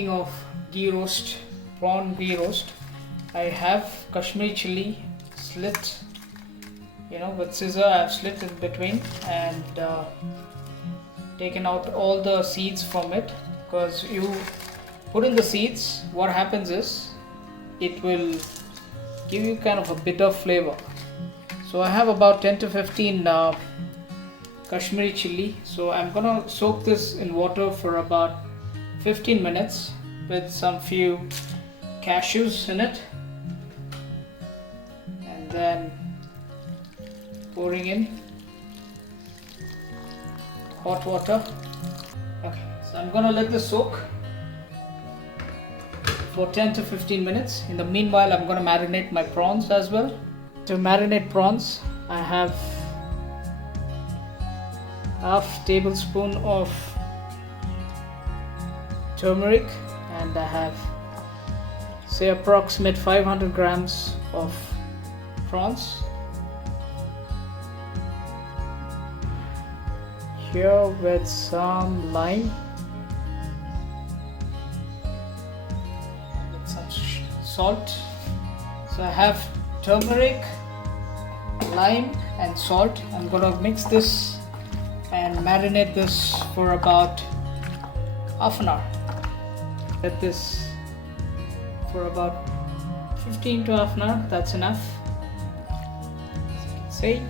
speaking of ghee roast, prawn ghee roast, I have Kashmiri chili slit, with scissor I've slit in between and taken out all the seeds from it, because you put in the seeds, what happens is it will give you kind of a bitter flavor. So I have about 10 to 15 Kashmiri chili, so I'm gonna soak this in water for about 15 minutes with some few cashews in it, and then pouring in hot water. Okay, so I'm gonna let this soak for 10 to 15 minutes. In the meanwhile, I'm gonna marinate my prawns as well. To marinate prawns, I have half tablespoon of turmeric, and I have say approximate 500 grams of prawns. Here with some lime, with some salt. So I have turmeric, lime and salt. I'm gonna mix this and marinate this for about half an hour. Let this for about 15 to half an hour, that's enough. As you can see,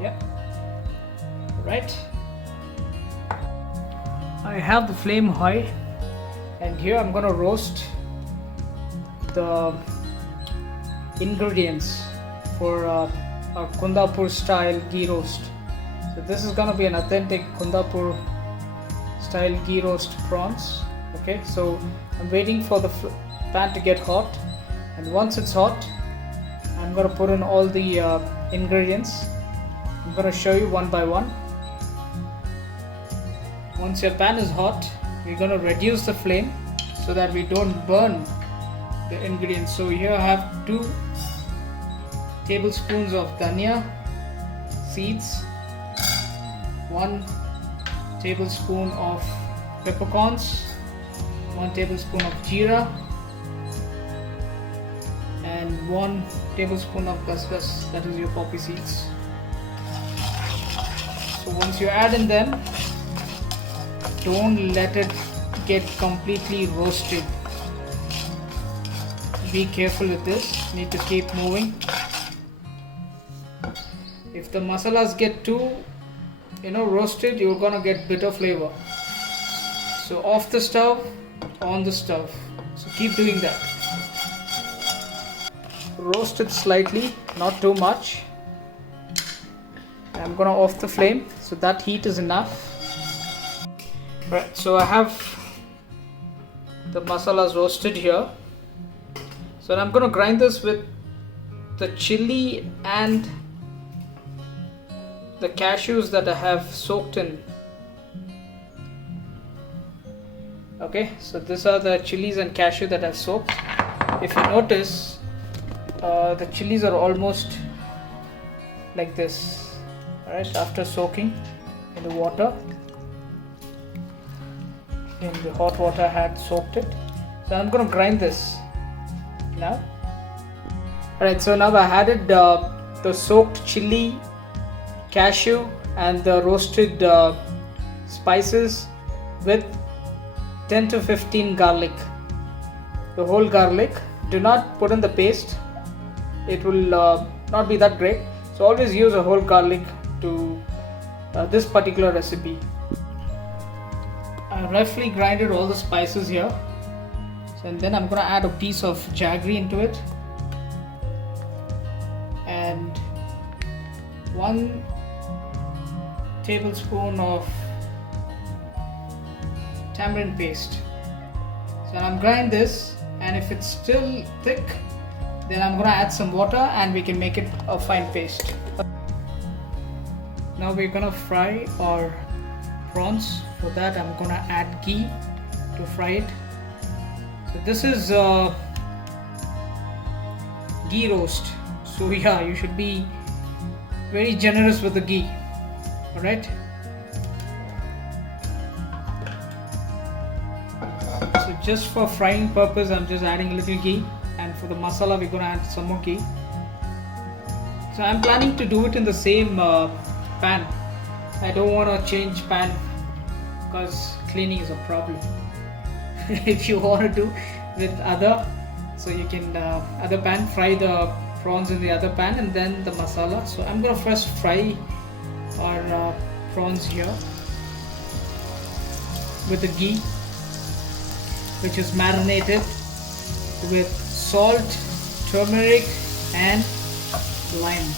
yeah, right. I have the flame high, and here I'm gonna roast the ingredients for our Kundapur style ghee roast. So this is gonna be an authentic Kundapur style ghee roast prawns. Okay, so I'm waiting for the pan to get hot, and once it's hot, I'm gonna put in all the ingredients. I'm gonna show you one by one. Once your pan is hot, we're gonna reduce the flame so that we don't burn the ingredients. So here I have 2 tablespoons of dhania seeds, 1 tablespoon of peppercorns, 1 tablespoon of jeera, and 1 tablespoon of gus, that is your poppy seeds. So once you add in them, don't let it get completely roasted. Be careful with this, need to keep moving. If the masalas get too roasted, you're gonna get bitter flavor. So off the stove, on the stove. So keep doing that. Roast it slightly, not too much. I'm gonna off the flame, so that heat is enough. Right, so I have the masalas roasted here. So I'm gonna grind this with the chili and the cashews that I have soaked in. Okay, so these are the chilies and cashew that I've soaked. If you notice, the chilies are almost like this. Alright, after soaking in the water, in the hot water I had soaked it. So I'm going to grind this now. Alright, so now I added the soaked chili, cashew and the roasted spices with 10 to 15 garlic. The whole garlic. Do not put in the paste. It will not be that great. So always use a whole garlic to this particular recipe. I roughly grinded all the spices here. So, and then I'm going to add a piece of jaggery into it. And 1 tablespoon of tamarind paste. So I'm grind this, and if it's still thick, then I'm gonna add some water and we can make it a fine paste. Now we're gonna fry our prawns. For that I'm gonna add ghee to fry it. So this is ghee roast. So yeah, you should be very generous with the ghee. Alright. just for frying purpose, I'm just adding a little ghee, and for the masala we're gonna add some more ghee. So I'm planning to do it in the same pan. I don't want to change pan because cleaning is a problem. If you want to do with other, so you can other pan, fry the prawns in the other pan and then the masala. So I'm gonna first fry our prawns here with the ghee, which is marinated with salt, turmeric and lime.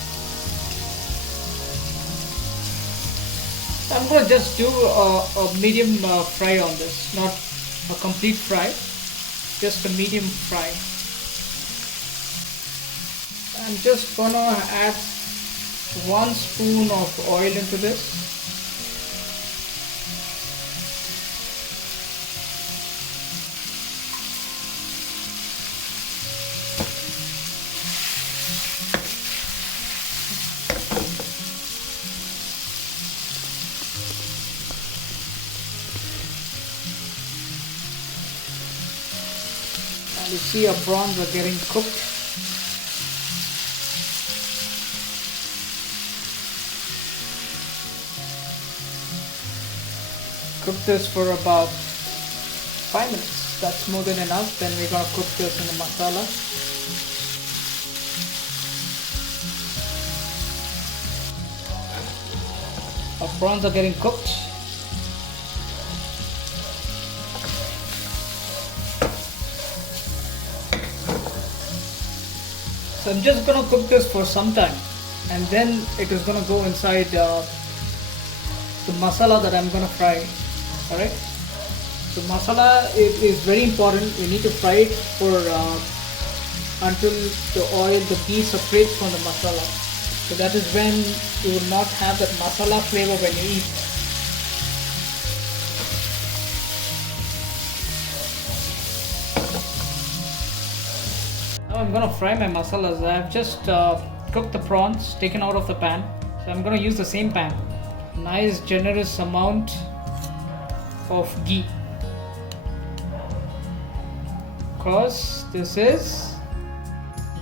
So I'm going to just do a medium fry on this, not a complete fry, just a medium fry. I'm just going to add 1 spoon of oil into this. You see our prawns are getting cooked. Cook this for about 5 minutes. That's more than enough. Then we're going to cook this in the masala. Our prawns are getting cooked. So I'm just going to cook this for some time, and then it is going to go inside the masala that I'm going to fry. Alright. So masala is very important. We need to fry it for until the oil, the ghee separates from the masala. So that is when you will not have that masala flavor when you eat. Now I'm going to fry my masalas. I have just cooked the prawns, taken out of the pan. So I'm going to use the same pan. Nice generous amount of ghee. Because this is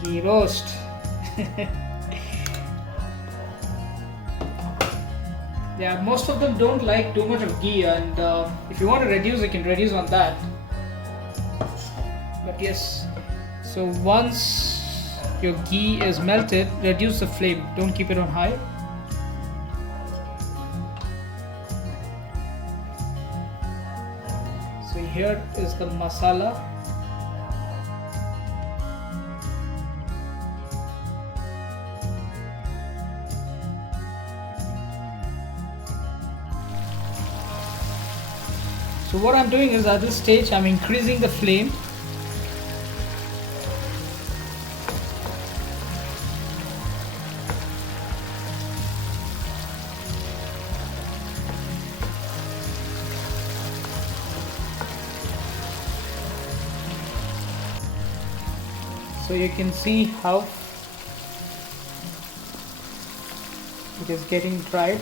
ghee roast. Yeah, most of them don't like too much of ghee, and if you want to reduce, you can reduce on that. But yes, so once your ghee is melted, reduce the flame. Don't keep it on high. So here is the masala. So what I'm doing is at this stage I'm increasing the flame. So you can see how it is getting dried.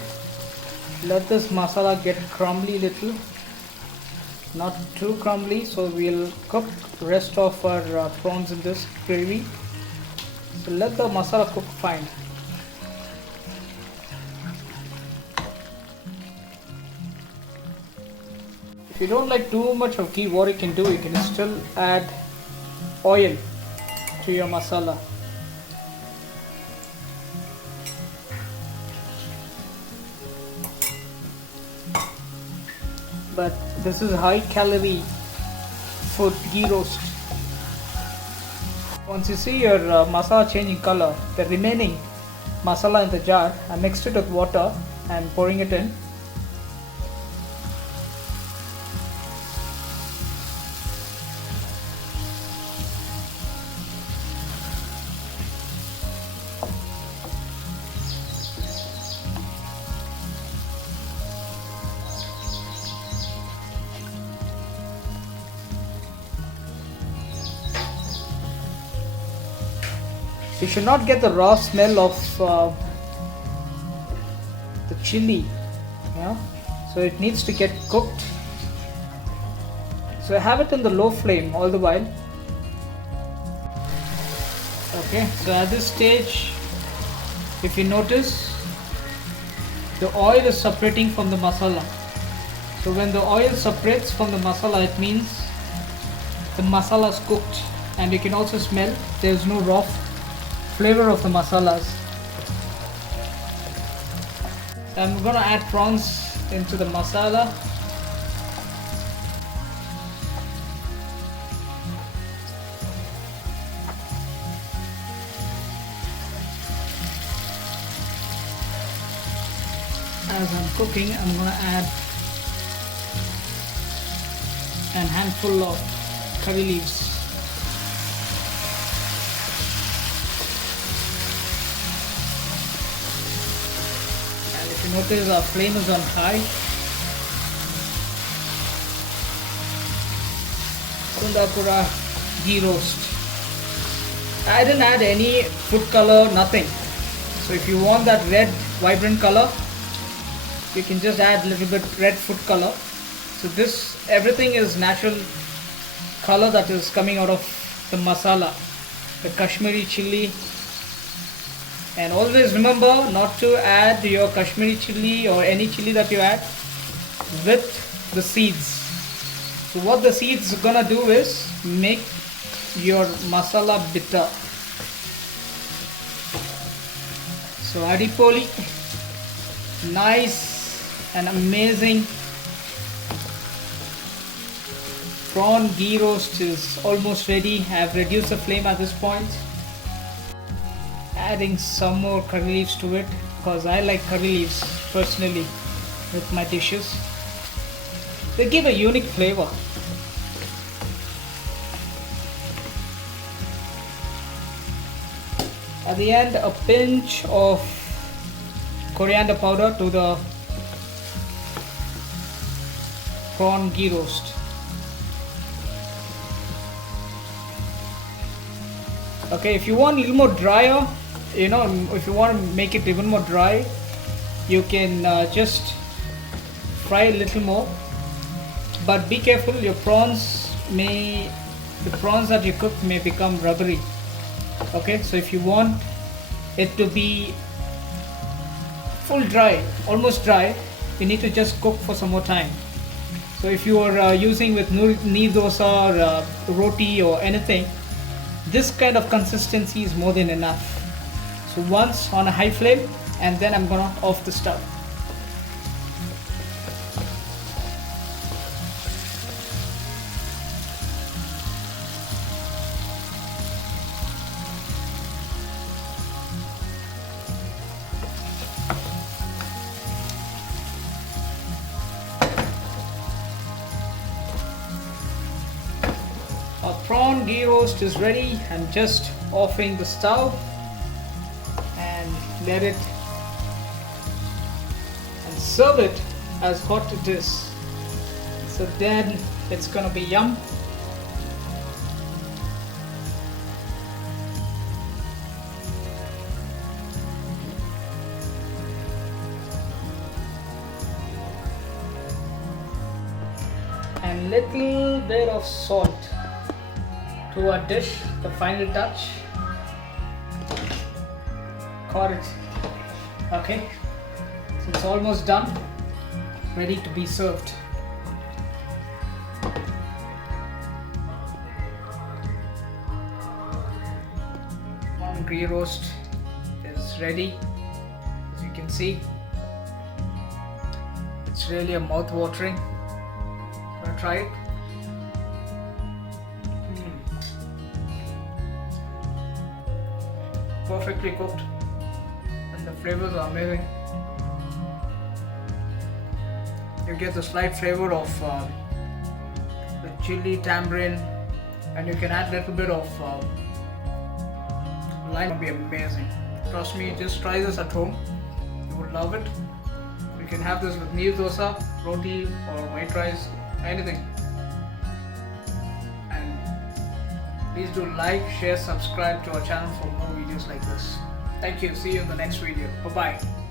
Let this masala get crumbly little. Not too crumbly, so we'll cook the rest of our prawns in this gravy. So let the masala cook fine. If you don't like too much of ghee, what you can do, you can still add oil to your masala. But this is high calorie food, ghee roast. Once you see your masala changing color, the remaining masala in the jar, I mixed it with water and pouring it in. You should not get the raw smell of the chili, so it needs to get cooked. So I have it in the low flame all the while. Okay, so at this stage, if you notice, the oil is separating from the masala. So when the oil separates from the masala, it means the masala is cooked, and you can also smell there is no raw flavor of the masalas. I'm gonna add prawns into the masala. As I'm cooking, I'm gonna add a handful of curry leaves. And if you notice, our flame is on high. Kundapura ghee roast. I didn't add any food color, nothing. So if you want that red vibrant color, you can just add a little bit red food color. So this, everything is natural color that is coming out of the masala, the Kashmiri chili. And always remember not to add your Kashmiri chili or any chili that you add with the seeds. So what the seeds are gonna do is make your masala bitter. So adipoli, nice and amazing prawn ghee roast is almost ready. I have reduced the flame at this point. Adding some more curry leaves to it because I like curry leaves personally with my dishes. They give a unique flavor. At the end, a pinch of coriander powder to the prawn ghee roast. Okay, if you want a little more drier, if you want to make it even more dry, you can just fry a little more. But be careful, the prawns that you cook may become rubbery. Okay, so if you want it to be full dry, almost dry, you need to just cook for some more time. So if you are using with neer dosa or roti or anything, this kind of consistency is more than enough. So once on a high flame, and then I'm gonna off the stove. Our prawn ghee roast is ready. I'm just offing the stove and let it and serve it as hot it is. So then it's gonna be yum. And little bit of salt to our dish, the final touch. Got it. Okay, so it's almost done, ready to be served. Prawn ghee roast is ready. As you can see, it's really a mouth-watering. Gonna try it. Perfectly cooked, and the flavors are amazing. You get the slight flavor of the chili, tamarind, and you can add a little bit of lime. It will be amazing. Trust me, just try this at home. You would love it. You can have this with neer dosa, roti, or white rice, anything. Please do like, share, subscribe to our channel for more videos like this. Thank you. See you in the next video. Bye-bye.